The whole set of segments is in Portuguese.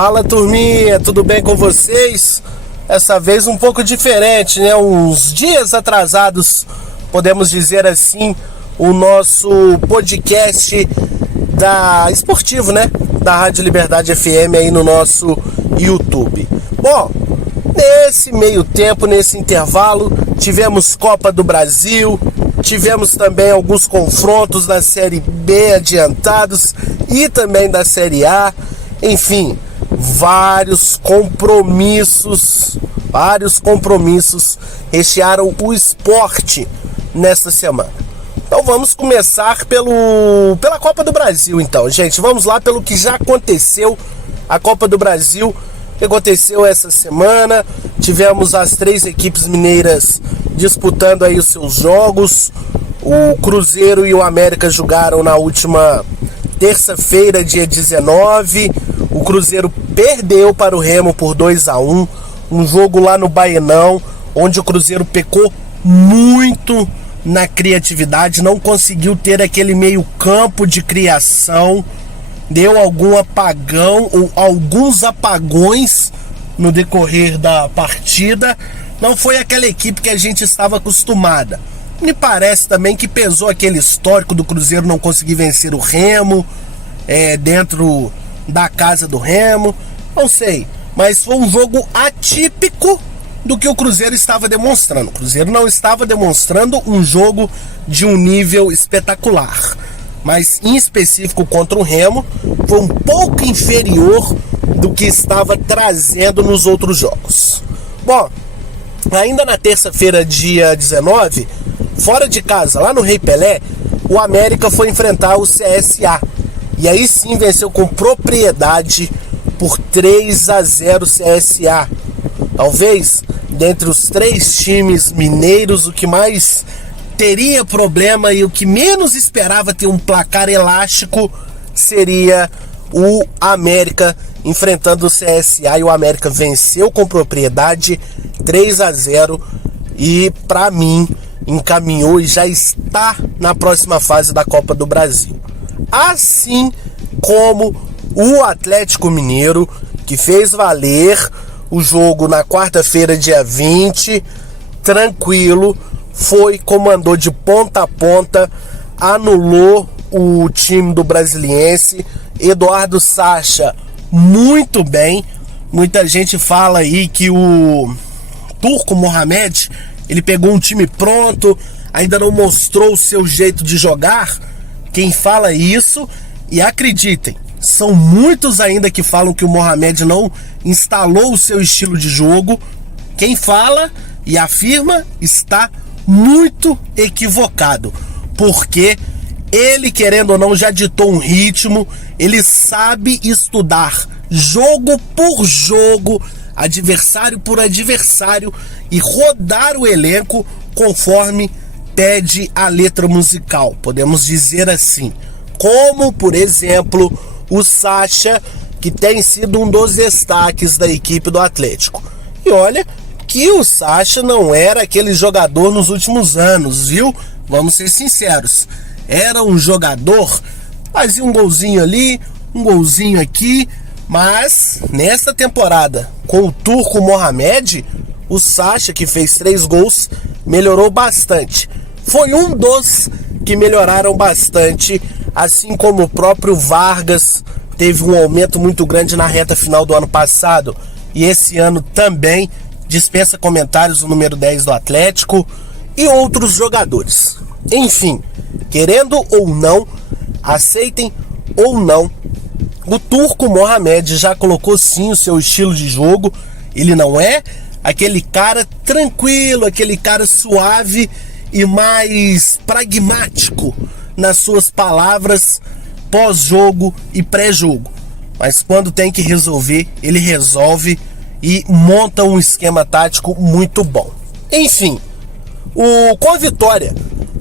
Fala, turminha, tudo bem com vocês? Essa vez um pouco diferente, né? Uns dias atrasados, podemos dizer assim, o nosso podcast esportivo, né? Da Rádio Liberdade FM aí no nosso YouTube. Bom, nesse meio tempo, nesse intervalo, tivemos Copa do Brasil, tivemos também alguns confrontos da Série B adiantados e também da Série A, enfim, vários compromissos rechearam o esporte nesta semana. Então vamos começar pela Copa do Brasil então, gente. Vamos lá pelo que já aconteceu. A Copa do Brasil que aconteceu essa semana. Tivemos as três equipes mineiras disputando aí os seus jogos. O Cruzeiro e o América jogaram na última terça-feira, dia 19. O Cruzeiro perdeu para o Remo por 2-1. Um jogo lá no Baenão, onde o Cruzeiro pecou muito na criatividade, não conseguiu ter aquele meio campo de criação, deu algum apagão ou alguns apagões no decorrer da partida. Não foi aquela equipe que a gente estava acostumada. Me parece também que pesou aquele histórico do Cruzeiro não conseguir vencer o Remo dentro da casa do Remo, não sei, mas foi um jogo atípico do que o Cruzeiro estava demonstrando. O Cruzeiro não estava demonstrando um jogo de um nível espetacular, mas em específico contra o Remo foi um pouco inferior do que estava trazendo nos outros jogos. Bom, ainda na terça-feira, dia 19, fora de casa, lá no Rei Pelé, o América foi enfrentar o CSA. E aí sim venceu com propriedade por 3-0 CSA. Talvez, dentre os três times mineiros, o que mais teria problema e o que menos esperava ter um placar elástico seria o América enfrentando o CSA. E o América venceu com propriedade 3-0 e, para mim, encaminhou e já está na próxima fase da Copa do Brasil. Assim como o Atlético Mineiro, que fez valer o jogo na quarta-feira, dia 20, tranquilo, comandou de ponta a ponta, anulou o time do Brasiliense. Eduardo Sacha, muito bem. Muita gente fala aí que o Turco Mohamed, ele pegou um time pronto, ainda não mostrou o seu jeito de jogar. Quem fala isso, e acreditem, são muitos ainda que falam que o Mohamed não instalou o seu estilo de jogo. Quem fala e afirma está muito equivocado, porque ele, querendo ou não, já ditou um ritmo. Ele sabe estudar jogo por jogo, adversário por adversário, e rodar o elenco conforme pede a letra musical, podemos dizer assim. Como, por exemplo, o Sacha, que tem sido um dos destaques da equipe do Atlético. E olha que o Sacha não era aquele jogador nos últimos anos, viu? Vamos ser sinceros. Era um jogador, fazia um golzinho ali, um golzinho aqui, mas nesta temporada, com o Turco Mohamed, o Sacha, que fez 3 gols, melhorou bastante. Foi um dos que melhoraram bastante, assim como o próprio Vargas teve um aumento muito grande na reta final do ano passado, e esse ano também dispensa comentários o número 10 do Atlético e outros jogadores. Enfim, querendo ou não, aceitem ou não, o Turco Mohamed já colocou sim o seu estilo de jogo. Ele não é aquele cara tranquilo, aquele cara suave e mais pragmático nas suas palavras pós-jogo e pré-jogo, mas quando tem que resolver, ele resolve e monta um esquema tático muito bom. Enfim, com a vitória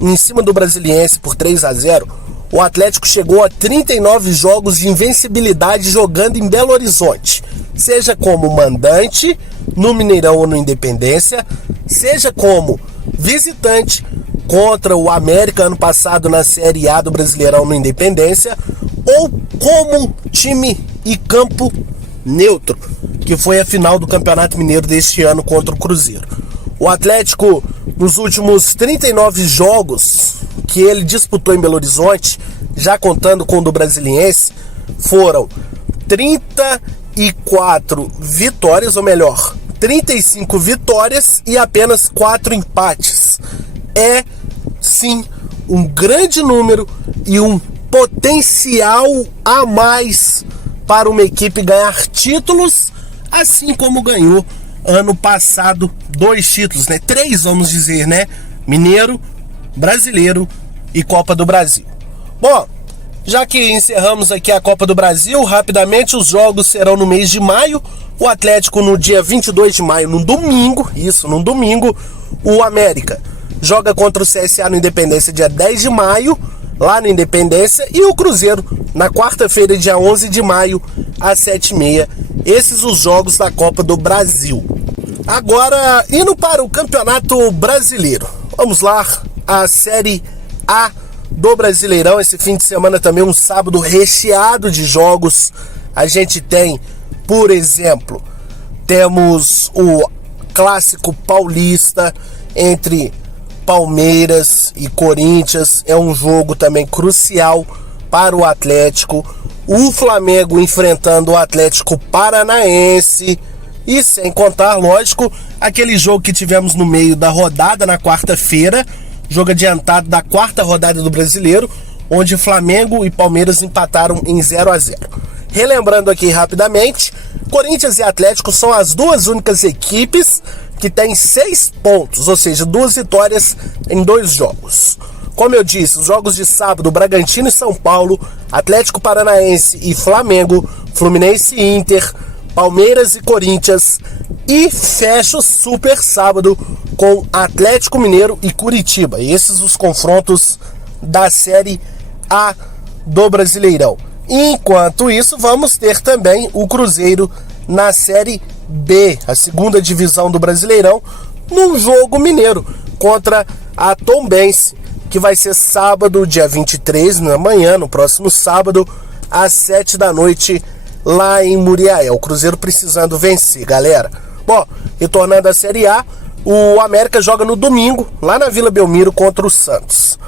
em cima do Brasiliense por 3-0, o Atlético chegou a 39 jogos de invencibilidade jogando em Belo Horizonte, seja como mandante no Mineirão ou no Independência, seja como visitante contra o América ano passado na Série A do Brasileirão no Independência, ou como time e campo neutro, que foi a final do Campeonato Mineiro deste ano contra o Cruzeiro. O Atlético, nos últimos 39 jogos que ele disputou em Belo Horizonte, já contando com o do Brasiliense, foram 34 vitórias, ou melhor, 35 vitórias e apenas 4 empates. É, sim, um grande número e um potencial a mais para uma equipe ganhar títulos, assim como ganhou ano passado 2 títulos, né? 3, vamos dizer, né? Mineiro, Brasileiro e Copa do Brasil. Bom, já que encerramos aqui a Copa do Brasil, rapidamente os jogos serão no mês de maio. O Atlético no dia 22 de maio, num domingo, o América joga contra o CSA no Independência dia 10 de maio, lá no Independência, e o Cruzeiro na quarta-feira, dia 11 de maio, às 7h30. Esses os jogos da Copa do Brasil. Agora, indo para o Campeonato Brasileiro. Vamos lá, a Série A do Brasileirão. Esse fim de semana também um sábado recheado de jogos. A gente tem, por exemplo, temos o Clássico Paulista entre Palmeiras e Corinthians. É um jogo também crucial para o Atlético. O Flamengo enfrentando o Atlético Paranaense. E sem contar, lógico, aquele jogo que tivemos no meio da rodada na quarta-feira, jogo adiantado da quarta rodada do Brasileiro, onde Flamengo e Palmeiras empataram em 0-0. Relembrando aqui rapidamente, Corinthians e Atlético são as duas únicas equipes que têm 6 pontos, ou seja, 2 vitórias em 2 jogos. Como eu disse, os jogos de sábado, Bragantino e São Paulo, Atlético Paranaense e Flamengo, Fluminense e Inter, Palmeiras e Corinthians, e fecha o super sábado com Atlético Mineiro e Curitiba. Esses os confrontos da Série A do Brasileirão. Enquanto isso, vamos ter também o Cruzeiro na Série B, a segunda divisão do Brasileirão, num jogo mineiro contra a Tombense, que vai ser sábado, dia 23, na manhã, no próximo sábado, às 7 da noite, lá em Muriaé. O Cruzeiro precisando vencer, galera. Bom, retornando à Série A, o América joga no domingo, lá na Vila Belmiro, contra o Santos.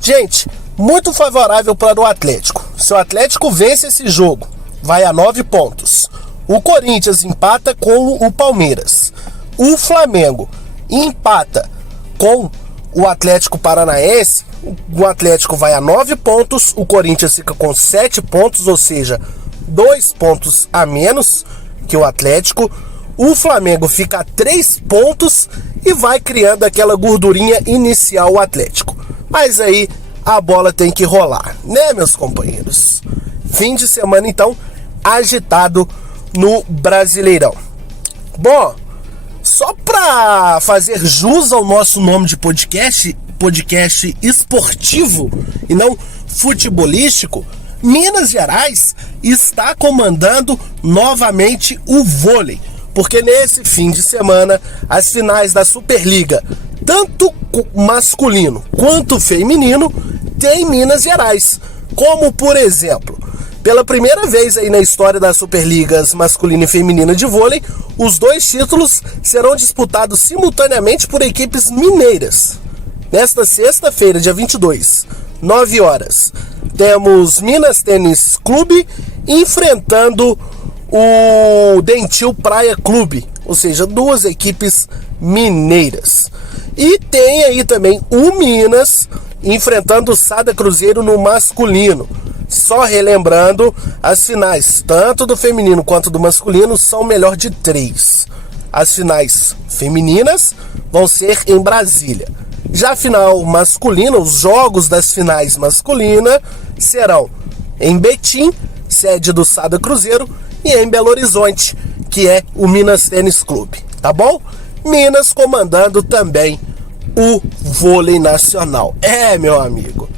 Gente, muito favorável para o Atlético. Se o Atlético vence esse jogo, vai a 9 pontos. O Corinthians empata com o Palmeiras. O Flamengo empata com o Atlético Paranaense. O Atlético vai a 9 pontos. O Corinthians fica com 7 pontos, ou seja, 2 pontos a menos que o Atlético. O Flamengo fica a 3 pontos e vai criando aquela gordurinha inicial o Atlético. Mas aí a bola tem que rolar, né, meus companheiros? Fim de semana, então, agitado no Brasileirão. Bom, só para fazer jus ao nosso nome de podcast esportivo e não futebolístico, Minas Gerais está comandando novamente o vôlei, porque nesse fim de semana as finais da Superliga, tanto masculino quanto feminino, tem Minas Gerais. Como, por exemplo, pela primeira vez aí na história das Superligas masculina e feminina de vôlei, os 2 títulos serão disputados simultaneamente por equipes mineiras. Nesta sexta-feira, dia 22, 9 horas, temos Minas Tênis Clube enfrentando o Dentil Praia Clube, ou seja, 2 equipes mineiras. E tem aí também o Minas enfrentando o Sada Cruzeiro no masculino. Só relembrando, as finais, tanto do feminino quanto do masculino, são melhor de 3. As finais femininas vão ser em Brasília. Já a final masculina, os jogos das finais masculina serão em Betim, sede do Sada Cruzeiro, e em Belo Horizonte, que é o Minas Tênis Clube, tá bom? Minas comandando também o vôlei nacional. É, meu amigo,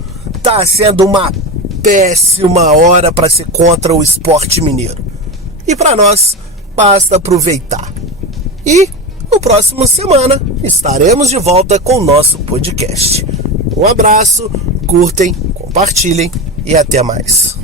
tá sendo uma péssima hora para ser contra o esporte mineiro. E para nós, basta aproveitar. E na próxima semana estaremos de volta com o nosso podcast. Um abraço, curtem, compartilhem e até mais.